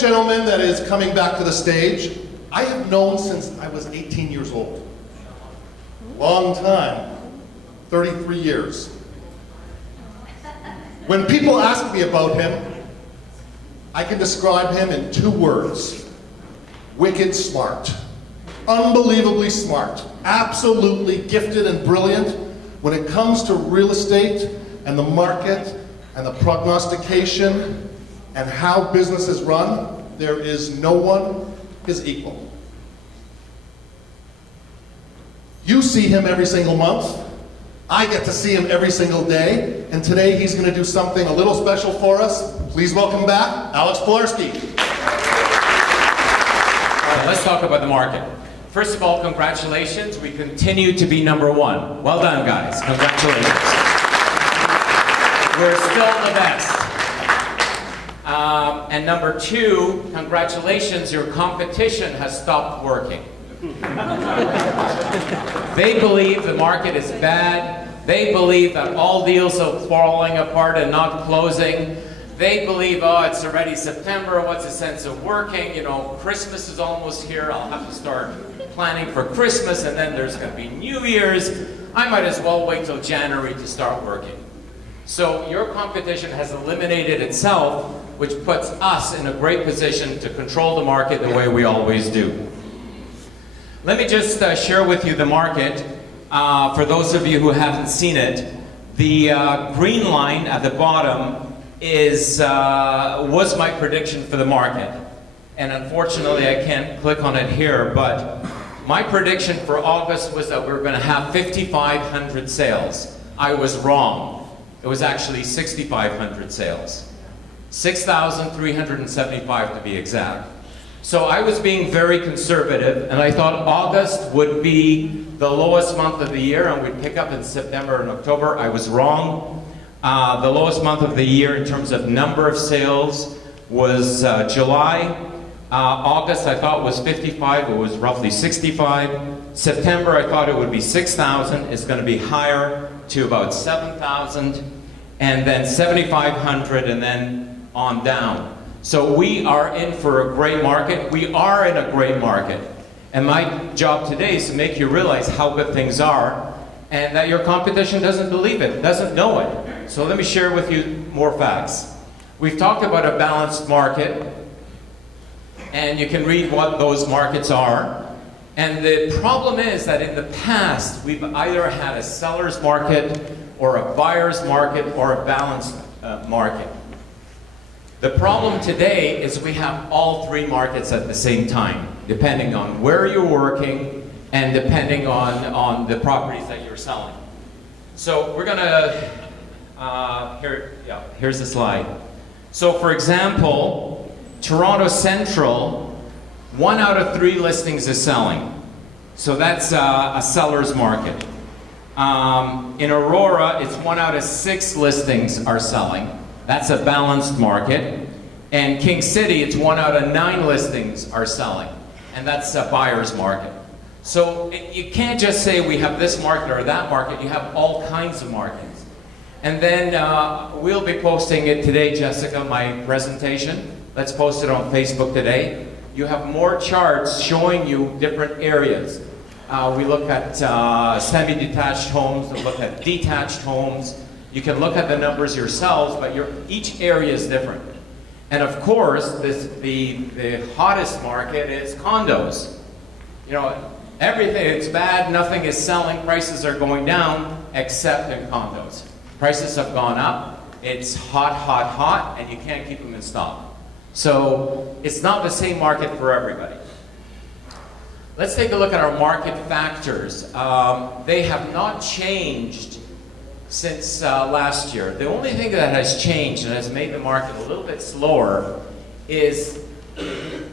next gentleman that is coming back to the stage, I have known since I was 18 years old. Long time, 33 years. When people ask me about him, I can describe him in 2 words. Wicked smart. Unbelievably smart. Absolutely gifted and brilliant when it comes to real estate and the market and the prognostication and how business is run. There is no one his equal. You see him every single month. I get to see him every single day. And today he's going to do something a little special for us. Please welcome back Alex Pilarski. All right, let's talk about the market. First of all, congratulations. We continue to be #1. Well done, guys. Congratulations. We're still the best. And number 2, congratulations, your competition has stopped working. They believe the market is bad. They believe that all deals are falling apart and not closing. They believe, oh, it's already September, what's the sense of working? You know, Christmas is almost here, I'll have to start planning for Christmas, and then there's going to be New Year's. I might as well wait till January to start working. So your competition has eliminated itself, which puts us in a great position to control the market the way we always do. Let me just share with you the market. For those of you who haven't seen it, the green line at the bottom was my prediction for the market. And unfortunately, I can't click on it here, but my prediction for August was that we were going to have 5,500 sales. I was wrong. It was actually 6,500 sales. 6,375 to be exact. So I was being very conservative, and I thought August would be the lowest month of the year, and we'd pick up in September and October. I was wrong. The lowest month of the year in terms of number of sales was July. August I thought was 55, it was roughly 65. September I thought it would be 6,000, it's going to be higher to about 7,000, and then 7,500, and then on down. So we are in for a great market. We are in a great market. And my job today is to make you realize how good things are, and that your competition doesn't believe it, doesn't know it. So let me share with you more facts. We've talked about a balanced market, and you can read what those markets are. And the problem is that in the past, we've either had a seller's market, or a buyer's market, or a balanced market. The problem today is we have all 3 markets at the same time, depending on where you're working and depending on the properties that you're selling. So we're gonna, here's the slide. So for example, Toronto Central, 1 out of 3 listings is selling. So that's a seller's market. In Aurora, it's 1 out of 6 listings are selling. That's a balanced market. And King City, it's 1 out of 9 listings are selling. And that's a buyer's market. So you can't just say we have this market or that market, you have all kinds of markets. And then we'll be posting it today, Jessica, my presentation. Let's post it on Facebook today. You have more charts showing you different areas. We look at semi-detached homes, we look at detached homes. You can look at the numbers yourselves, but each area is different. And of course, the hottest market is condos. You know, everything is bad, nothing is selling, prices are going down, except in condos. Prices have gone up, it's hot, hot, hot, and you can't keep them in stock. So it's not the same market for everybody. Let's take a look at our market factors. They have not changed since last year. The only thing that has changed and has made the market a little bit slower is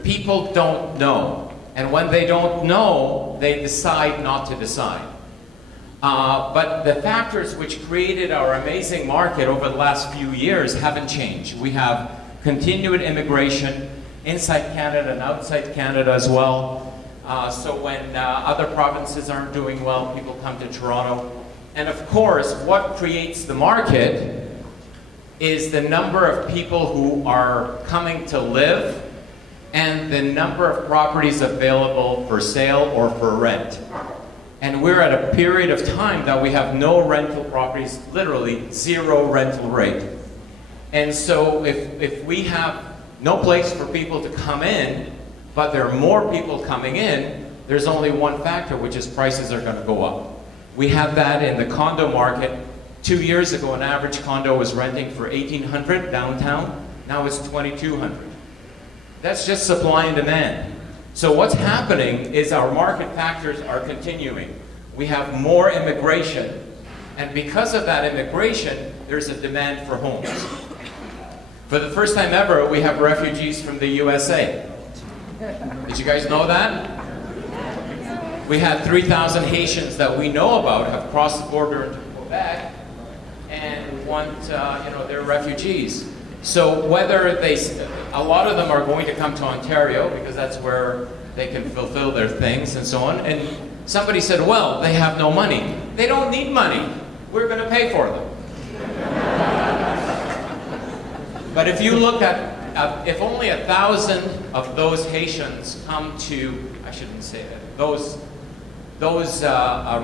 people don't know. And when they don't know, they decide not to decide. But the factors which created our amazing market over the last few years haven't changed. We have continued immigration inside Canada and outside Canada as well. So when other provinces aren't doing well, people come to Toronto. And of course, what creates the market is the number of people who are coming to live and the number of properties available for sale or for rent. And we're at a period of time that we have no rental properties, literally zero rental rate. And so if we have no place for people to come in, but there are more people coming in, there's only one factor, which is prices are going to go up. We have that in the condo market. 2 years ago, an average condo was renting for $1,800 downtown. Now it's $2,200. That's just supply and demand. So what's happening is our market factors are continuing. We have more immigration, and because of that immigration, there's a demand for homes. For the first time ever, we have refugees from the USA. Did you guys know that? We had 3,000 Haitians that we know about have crossed the border into Quebec and want, they're refugees. So whether a lot of them are going to come to Ontario because that's where they can fulfill their things and so on. And somebody said, well, they have no money. They don't need money. We're going to pay for them. But if you look at, if only 1,000 of those Haitians come to, I shouldn't say that, those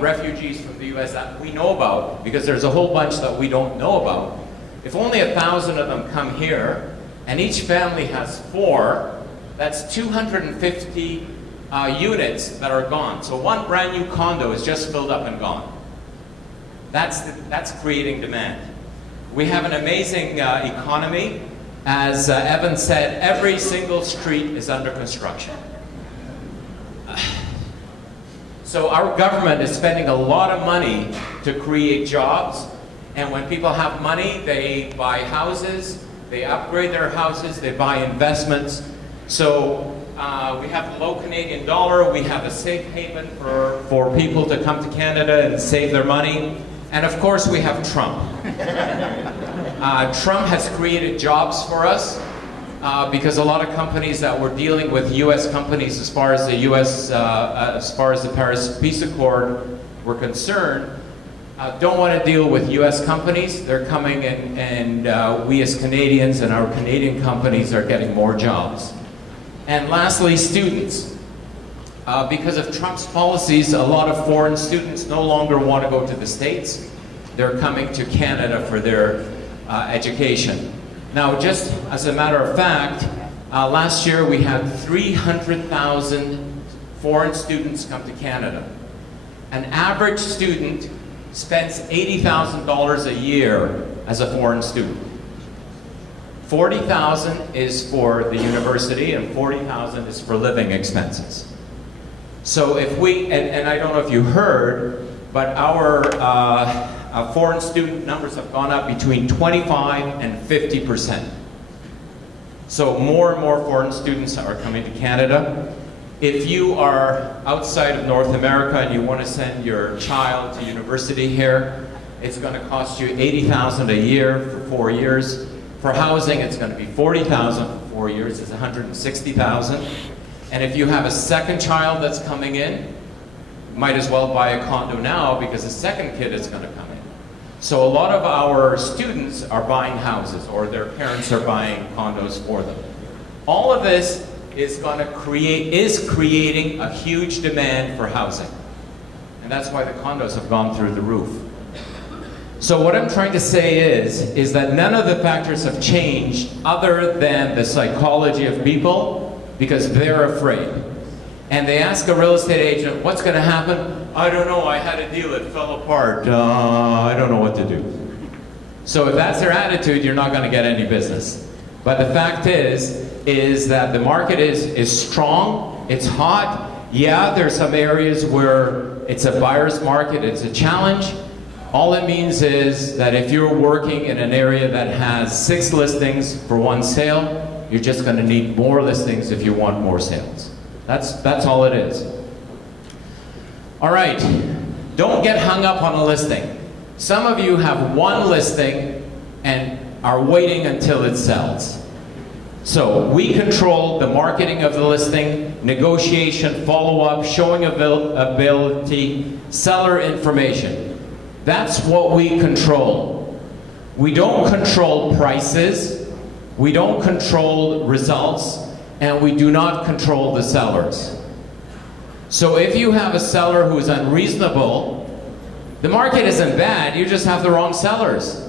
refugees from the US that we know about, because there's a whole bunch that we don't know about, if only 1,000 of them come here, and each family has 4, that's 250 units that are gone. So one brand new condo is just filled up and gone. That's creating demand. We have an amazing economy. As Evan said, every single street is under construction. So our government is spending a lot of money to create jobs. And when people have money, they buy houses, they upgrade their houses, they buy investments. So we have the low Canadian dollar, we have a safe haven for people to come to Canada and save their money. And of course we have Trump. Trump has created jobs for us because a lot of companies that were dealing with US companies as far as the Paris Peace Accord were concerned, don't want to deal with US companies. They're coming in, and we as Canadians and our Canadian companies are getting more jobs. And lastly, students. Because of Trump's policies, a lot of foreign students no longer want to go to the States. They're coming to Canada for their education. Now, just as a matter of fact, last year we had 300,000 foreign students come to Canada. An average student spends $80,000 a year as a foreign student. $40,000 is for the university and $40,000 is for living expenses. So if we, and I don't know if you heard, but our foreign student numbers have gone up between 25 and 50%. So more and more foreign students are coming to Canada. If you are outside of North America and you want to send your child to university here, it's going to cost you $80,000 a year for 4 years. For housing, it's going to be $40,000 for 4 years. It's $160,000. And if you have a second child that's coming in, might as well buy a condo now because the second kid is going to come in. So a lot of our students are buying houses, or their parents are buying condos for them. All of this is creating a huge demand for housing. And that's why the condos have gone through the roof. So what I'm trying to say is that none of the factors have changed other than the psychology of people, because they're afraid. And they ask a real estate agent, what's going to happen? I don't know, I had a deal, it fell apart. I don't know what to do. So if that's their attitude, you're not going to get any business. But the fact is that the market is strong, it's hot. Yeah, there's some areas where it's a buyer's market, it's a challenge. All it means is that if you're working in an area that has 6 listings for 1 sale, you're just going to need more listings if you want more sales. That's all it is. All right, don't get hung up on a listing. Some of you have 1 listing and are waiting until it sells. So we control the marketing of the listing, negotiation, follow-up, showing availability, seller information. That's what we control. We don't control prices. We don't control results. and we do not control the sellers. So if you have a seller who is unreasonable, the market isn't bad, you just have the wrong sellers.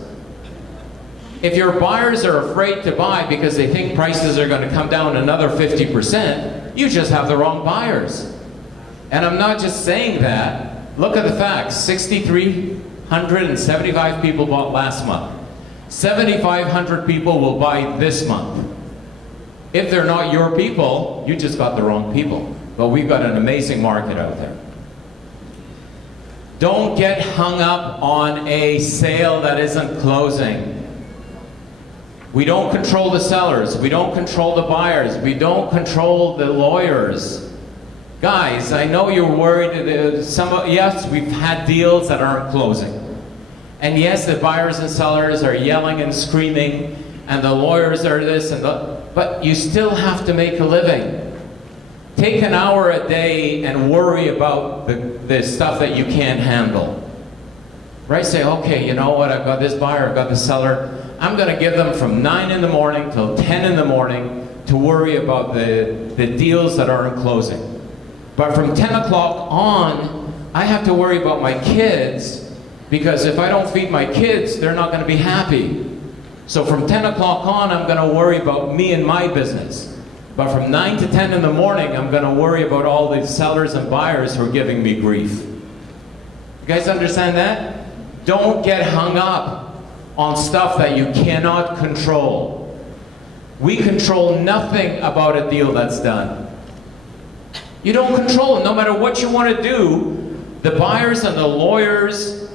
If your buyers are afraid to buy because they think prices are going to come down another 50%, you just have the wrong buyers. And I'm not just saying that. Look at the facts. 6,375 people bought last month. 7,500 people will buy this month. If they're not your people, you just got the wrong people. But we've got an amazing market out there. Don't get hung up on a sale that isn't closing. We don't control the sellers. We don't control the buyers. We don't control the lawyers. Guys, I know you're worried. Yes, we've had deals that aren't closing. And yes, the buyers and sellers are yelling and screaming, and the lawyers are this and that, but you still have to make a living. Take an hour a day and worry about the stuff that you can't handle. Right? Say, okay, you know what, I've got this buyer, I've got the seller. I'm going to give them from 9 in the morning till 10 in the morning to worry about the deals that aren't closing. But from 10 o'clock on, I have to worry about my kids, because if I don't feed my kids, they're not going to be happy. So from 10 o'clock on, I'm going to worry about me and my business. But from 9 to 10 in the morning, I'm going to worry about all the sellers and buyers who are giving me grief. You guys understand that? Don't get hung up on stuff that you cannot control. We control nothing about a deal that's done. You don't control it. No matter what you want to do, the buyers and the lawyers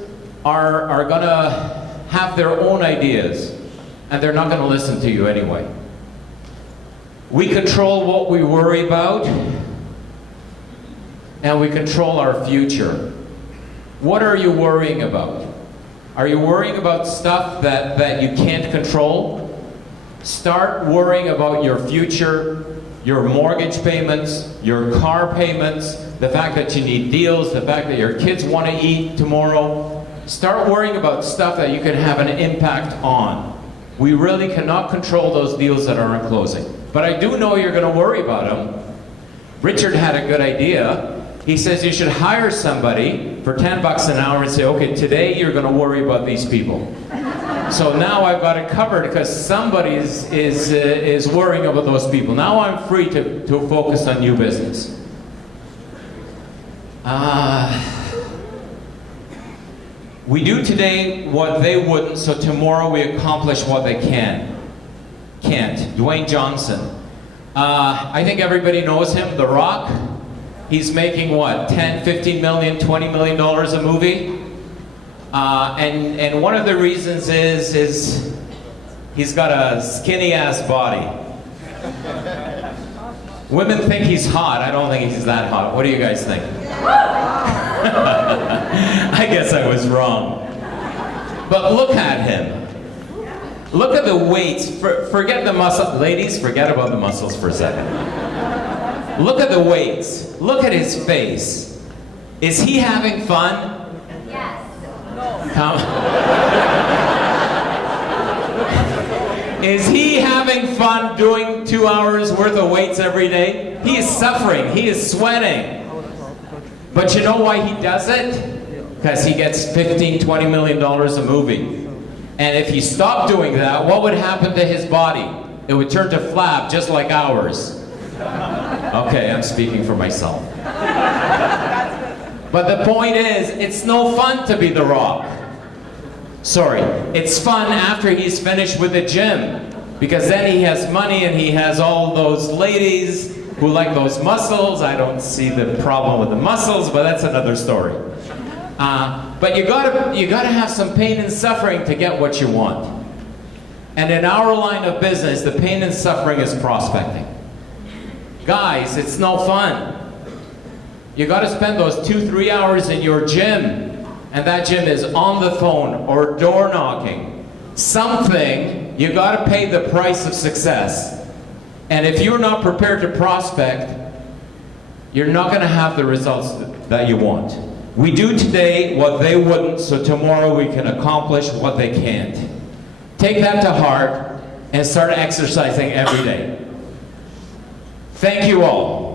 are going to have their own ideas, and they're not going to listen to you anyway. We control what we worry about, and we control our future. What are you worrying about? Are you worrying about stuff that you can't control? Start worrying about your future, your mortgage payments, your car payments, the fact that you need deals, the fact that your kids want to eat tomorrow. Start worrying about stuff that you can have an impact on. We really cannot control those deals that aren't closing. But I do know you're going to worry about them. Richard had a good idea. He says you should hire somebody for 10 bucks an hour and say, okay, today you're going to worry about these people. So now I've got it covered because somebody is worrying about those people. Now I'm free to focus on new business. We do today what they wouldn't, so tomorrow we accomplish what they can't. Dwayne Johnson. I think everybody knows him, The Rock. He's making what, 10, 15 million, 20 million dollars a movie? And one of the reasons is he's got a skinny ass body. Women think he's hot. I don't think he's that hot. What do you guys think? I guess I was wrong. But look at him. Look at the weights. Forget the muscle. Ladies, forget about the muscles for a second. Look at the weights. Look at his face. Is he having fun? Yes. Is he having fun doing 2 hours worth of weights every day? He is suffering. He is sweating. But you know why he does it? Because he gets $15, $20 million a movie. And if he stopped doing that, what would happen to his body? It would turn to flab just like ours. Okay, I'm speaking for myself. But the point is, it's no fun to be The Rock. Sorry, it's fun after he's finished with the gym. Because then he has money and he has all those ladies who like those muscles. I don't see the problem with the muscles, but that's another story. But you gotta have some pain and suffering to get what you want. And in our line of business, the pain and suffering is prospecting. Guys, it's no fun. You gotta spend those 2-3 hours in your gym, and that gym is on the phone or door knocking. Something, you gotta pay the price of success. And if you're not prepared to prospect, you're not gonna have the results that you want. We do today what they wouldn't, so tomorrow we can accomplish what they can't. Take that to heart and start exercising every day. Thank you all.